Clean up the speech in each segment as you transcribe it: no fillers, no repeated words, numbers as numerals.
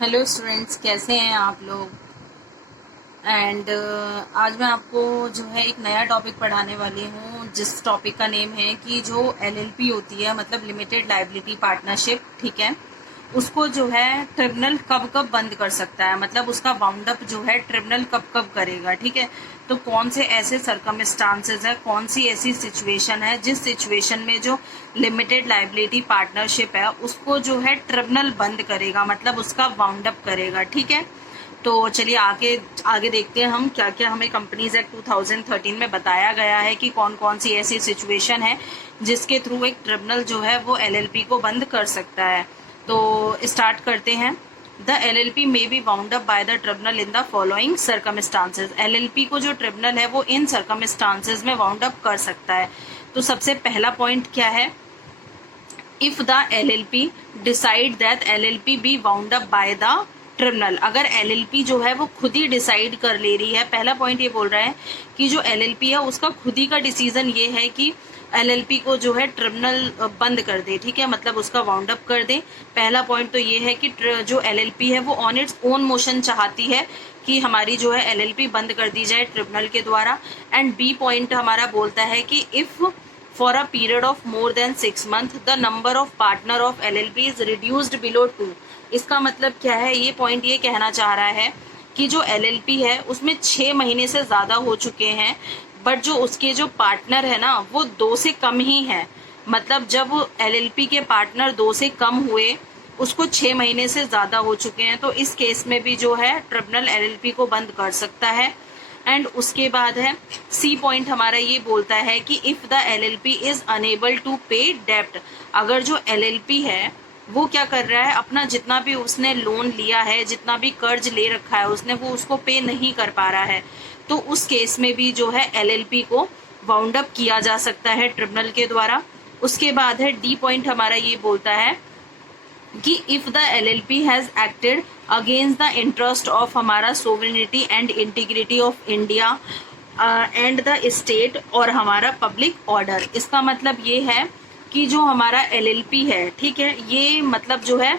Hello students, कैसे हैं आप लोग। एंड आज मैं आपको जो है एक नया टॉपिक पढ़ाने वाली हूँ, जिस टॉपिक का नेम है कि जो एलएलपी होती है, मतलब लिमिटेड लायबिलिटी पार्टनरशिप, ठीक है, उसको जो है ट्रिब्यूनल कब कब बंद कर सकता है, मतलब उसका बाउंड अप जो है ट्रिब्यूनल कब कब करेगा। ठीक है, तो कौन से ऐसे सरकमस्टांसेस है, कौन सी ऐसी सिचुएशन है जिस सिचुएशन में जो लिमिटेड लायबिलिटी पार्टनरशिप है उसको जो है ट्रिब्यूनल बंद करेगा, मतलब उसका बाउंड अप करेगा। ठीक है, तो चलिए आगे आगे देखते हैं हम क्या क्या हमें कंपनीज एक्ट 2013 में बताया गया है कि कौन कौन सी ऐसी सिचुएशन है जिसके थ्रू एक ट्रिब्यूनल जो है वो एलएलपी को बंद कर सकता है। तो स्टार्ट करते हैं। The LLP may be bound up by the tribunal in the following circumstances. LLP को जो ट्रिब्यूनल है वो इन सर्कमस्टांसेस में बाउंड अप कर सकता है। तो सबसे पहला पॉइंट क्या है, if the LLP decide that LLP be bound up by the tribunal. अगर एलएलपी जो है वो खुद ही डिसाइड कर ले रही है, पहला पॉइंट ये बोल रहा है कि जो एलएलपी है उसका खुद ही का डिसीजन ये है कि एलएलपी को जो है ट्रिब्यूनल बंद कर दे। ठीक है, मतलब उसका बाउंड अप कर दे। पहला पॉइंट तो ये है कि जो एलएलपी है वो ऑन इट्स ओन मोशन चाहती है कि हमारी जो है एलएलपी बंद कर दी जाए ट्रिब्यूनल के द्वारा। एंड बी पॉइंट हमारा बोलता है कि if for a period of more than 6 months the number of partner of LLP is reduced below 2। इसका मतलब क्या है, ये पॉइंट ये कहना चाह रहा है कि जो LLP है उसमें 6 महीने से ज्यादा हो चुके हैं, बट जो उसके जो पार्टनर है ना वो 2 से कम ही है। मतलब जब LLP के पार्टनर 2 से कम हुए, उसको 6 महीने से ज्यादा हो चुके हैं, तो इस केस में भी जो है ट्रिब्यूनल LLP को बंद कर सकता है। एंड उसके बाद है सी पॉइंट हमारा ये बोलता है कि if the LLP is unable to pay डेप्ट। अगर जो एलएलपी है वो क्या कर रहा है, अपना जितना भी उसने लोन लिया है, जितना भी कर्ज ले रखा है उसने, वो उसको पे नहीं कर पा रहा है, तो उस केस में भी जो है एलएलपी को बाउंड अप किया जा सकता है ट्रिब्यूनल के द्वारा। उसके बाद है डी पॉइंट हमारा ये बोलता है कि if the LLP has acted against the interest of हमारा sovereignty and integrity of India and the state और हमारा पब्लिक ऑर्डर। इसका मतलब ये है कि जो हमारा एलएलपी है, ठीक है, ये मतलब जो है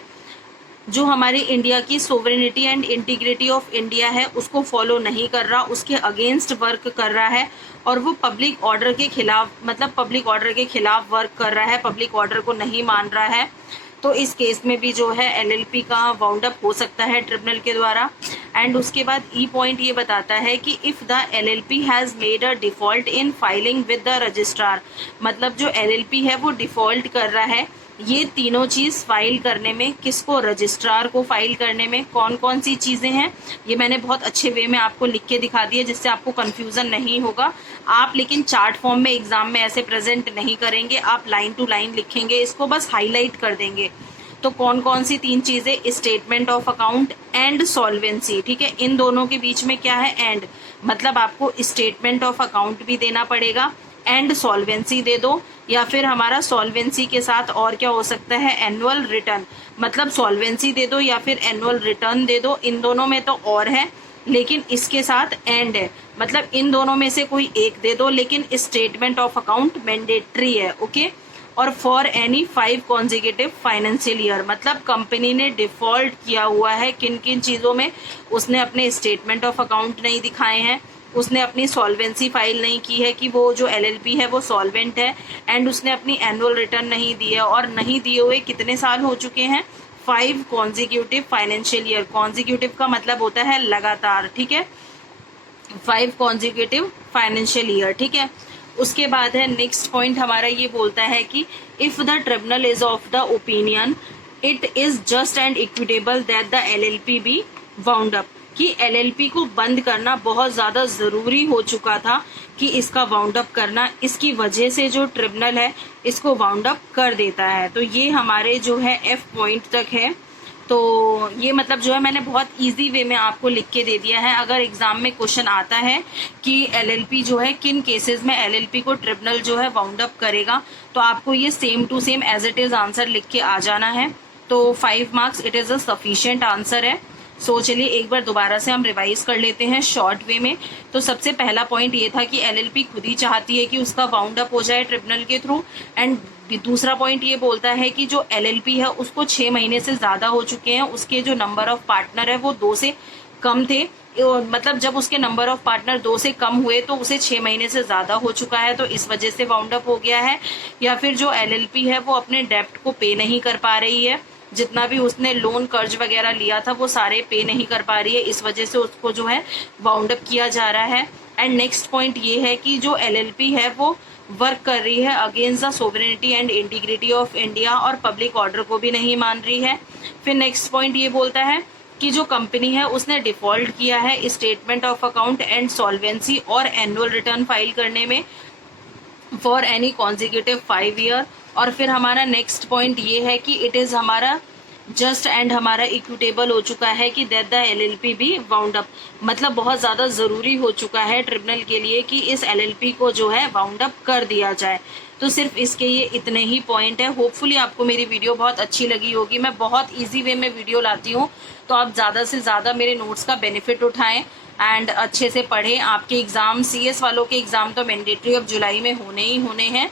जो हमारी इंडिया की sovereignty and integrity of India है उसको फॉलो नहीं कर रहा, उसके अगेंस्ट वर्क कर रहा है, और वो पब्लिक ऑर्डर के खिलाफ, मतलब पब्लिक ऑर्डर के खिलाफ वर्क कर रहा है, पब्लिक ऑर्डर को नहीं मान रहा है। तो इस केस में भी जो है एलएलपी का बाउंड अप हो सकता है ट्रिब्यूनल के द्वारा। एंड उसके बाद ई पॉइंट ये बताता है कि if the LLP has made a default in filing with the registrar. मतलब जो एलएलपी है वो डिफॉल्ट कर रहा है ये तीनों चीज फाइल करने में, किसको, रजिस्ट्रार को फाइल करने में। कौन कौन सी चीजें हैं ये मैंने बहुत अच्छे वे में आपको लिख के दिखा दिया, जिससे आपको कंफ्यूजन नहीं होगा। आप लेकिन चार्ट फॉर्म में एग्जाम में ऐसे प्रेजेंट नहीं करेंगे, आप लाइन टू लाइन लिखेंगे, इसको बस हाईलाइट कर देंगे। तो कौन कौन सी 3 चीजें, statement of account and solvency. ठीक है, इन दोनों के बीच में क्या है, एंड, मतलब आपको स्टेटमेंट ऑफ अकाउंट भी देना पड़ेगा, एंड सॉल्वेंसी दे दो, या फिर हमारा सॉल्वेंसी के साथ और क्या हो सकता है, एनुअल रिटर्न। मतलब सॉल्वेंसी दे दो या फिर एनुअल रिटर्न दे दो, इन दोनों में तो और है, लेकिन इसके साथ एंड है, मतलब इन दोनों में से कोई एक दे दो, लेकिन स्टेटमेंट ऑफ अकाउंट मैंडेटरी है। ओके, और for any 5 consecutive financial year. मतलब कंपनी ने डिफॉल्ट किया हुआ है किन किन चीजों में, उसने अपने स्टेटमेंट ऑफ अकाउंट नहीं दिखाए हैं, उसने अपनी सॉल्वेंसी फाइल नहीं की है कि वो जो एलएलपी है वो सॉल्वेंट है, एंड उसने अपनी एनुअल रिटर्न नहीं दी है, और नहीं दिए हुए कितने साल हो चुके हैं, 5 कॉन्जिक्यूटिव फाइनेंशियल ईयर। कॉन्जिक्यूटिव का मतलब होता है लगातार, ठीक है, 5 कॉन्जिक्यूटिव फाइनेंशियल ईयर। ठीक है, उसके बाद है नेक्स्ट पॉइंट हमारा ये बोलता है कि if the tribunal is of the opinion it is just and equitable that the LLP be bound up. कि एलएलपी को बंद करना बहुत ज्यादा जरूरी हो चुका था कि इसका बाउंड अप करना, इसकी वजह से जो ट्रिब्यूनल है इसको बाउंड अप कर देता है। तो ये हमारे जो है एफ पॉइंट तक है। तो ये मतलब जो है मैंने बहुत इजी वे में आपको लिख के दे दिया है। अगर एग्जाम में क्वेश्चन आता है कि एलएलपी जो है किन केसेस में एलएलपी को ट्रिब्यूनल जो है बाउंड अप करेगा, तो आपको ये same to same as it is answer लिख के आ जाना है। तो 5 marks it is a sufficient answer है। सो चलिए एक बार दोबारा से हम रिवाइज कर लेते हैं शॉर्ट वे में। तो सबसे पहला पॉइंट ये था कि एलएलपी खुद ही चाहती है कि उसका बाउंड अप हो जाए ट्रिब्यूनल के थ्रू, एंड दूसरा पॉइंट ये बोलता है कि जो LLP है उसको 6 महीने से ज़्यादा हो चुके हैं, उसके जो नंबर ऑफ पार्टनर है वो 2 से कम थे, मतलब जब उसके नंबर ऑफ पार्टनर 2 से कम हुए तो उसे 6 महीने से ज़्यादा हो चुका है, तो इस वजह से वाउंड अप हो गया है। या फिर जो LLP है वो अपने डेप्ट को पे नहीं कर पा रही है, जितना भी उसने लोन कर्ज वगैरह लिया था वो सारे पे नहीं कर पा रही है, इस वजह से उसको जो है वाउंड अप किया जा रहा है। एंड नेक्स्ट पॉइंट ये है कि जो LLP है वो वर्क कर रही है against the sovereignty and integrity of India, और पब्लिक ऑर्डर को भी नहीं मान रही है। फिर नेक्स्ट पॉइंट ये बोलता है कि जो कंपनी है उसने डिफॉल्ट किया है statement of account and solvency और एनुअल रिटर्न फाइल करने में फॉर एनी कॉन्जिक्यूटिव 5 ईयर। और फिर हमारा नेक्स्ट पॉइंट ये है कि इट इज़ हमारा जस्ट एंड हमारा इक्विटेबल हो चुका है कि दैट द LLP भी वाउंड अप, मतलब बहुत ज़्यादा ज़रूरी हो चुका है ट्रिब्यूनल के लिए कि इस LLP को जो है वाउंड अप कर दिया जाए। तो सिर्फ इसके ये इतने ही पॉइंट है। होपफुली आपको मेरी वीडियो बहुत अच्छी लगी होगी। मैं बहुत ईजी वे में वीडियो लाती हूँ, तो आप ज़्यादा से ज़्यादा मेरे नोट्स का बेनिफिट उठाएं एंड अच्छे से पढ़ें। आपके एग्ज़ाम CS वालों के एग्ज़ाम तो मैंडेटरी अब जुलाई में होने ही होने हैं,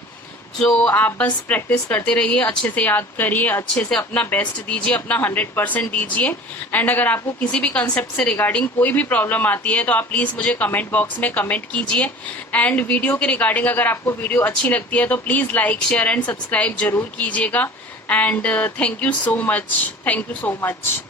जो आप बस प्रैक्टिस करते रहिए, अच्छे से याद करिए, अच्छे से अपना बेस्ट दीजिए, अपना 100% दीजिए। एंड अगर आपको किसी भी कंसेप्ट से रिगार्डिंग कोई भी प्रॉब्लम आती है तो आप प्लीज़ मुझे कमेंट बॉक्स में कमेंट कीजिए। एंड वीडियो के रिगार्डिंग अगर आपको वीडियो अच्छी लगती है तो please like share and subscribe जरूर कीजिएगा। And thank you so much, thank you so much.